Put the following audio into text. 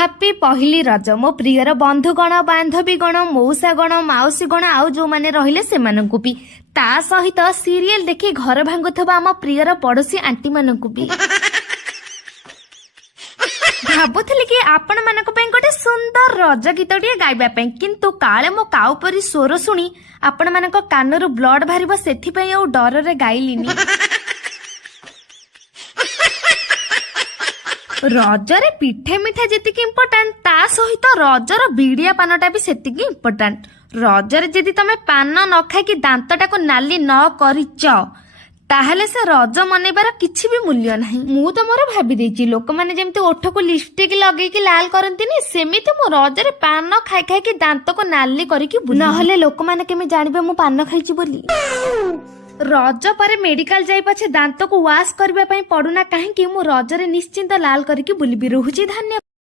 Happy पहली रज मो प्रियर बंधुगण बांधवीगण मौसागण माउसीगण आउ जो माने रहिले सेमानंकु भी ता सहित सीरियल देखि घर भांगुथबा आम प्रियर पड़ोसी आंटी मानंकु भी भाबुथली कि आपण मानक पई गोटे सुंदर रज गीतटिए गाइबा पई किंतु काले मो काउ परी स्वर सुनी आपण मानक कानरु ब्लड बाहरिबो सेथि पई आ डर रे गाइलिनी। रजरे पिठे मिठा जेतिकी इम्पोर्टांट ता सहित रजर बिड़िया पानटा भी सेतिकी इम्पोर्टांट। रजरे जदि तमे पान न खाइकी दांतटाको नाली न करिच ताहले से रज मनैबार किछि भी मूल्य नाही। मु तो मोर भाबी देछि लोक माने जेमति ओठको लिपस्टिक लगेकी लाल करंतिनी सेमिति मो रजरे पान खाइ खाइकी दांतको नाली करिकी बुली नहले लोक माने केमे जानिबे मु पान खाइछि बोली। रज पर मेडिकल जाई पछे दांत को वाश करबा पई पडुना काहे कि मु रजरे निश्चिंत लाल करिकी बुलिबी। रहुछि धन्यवाद।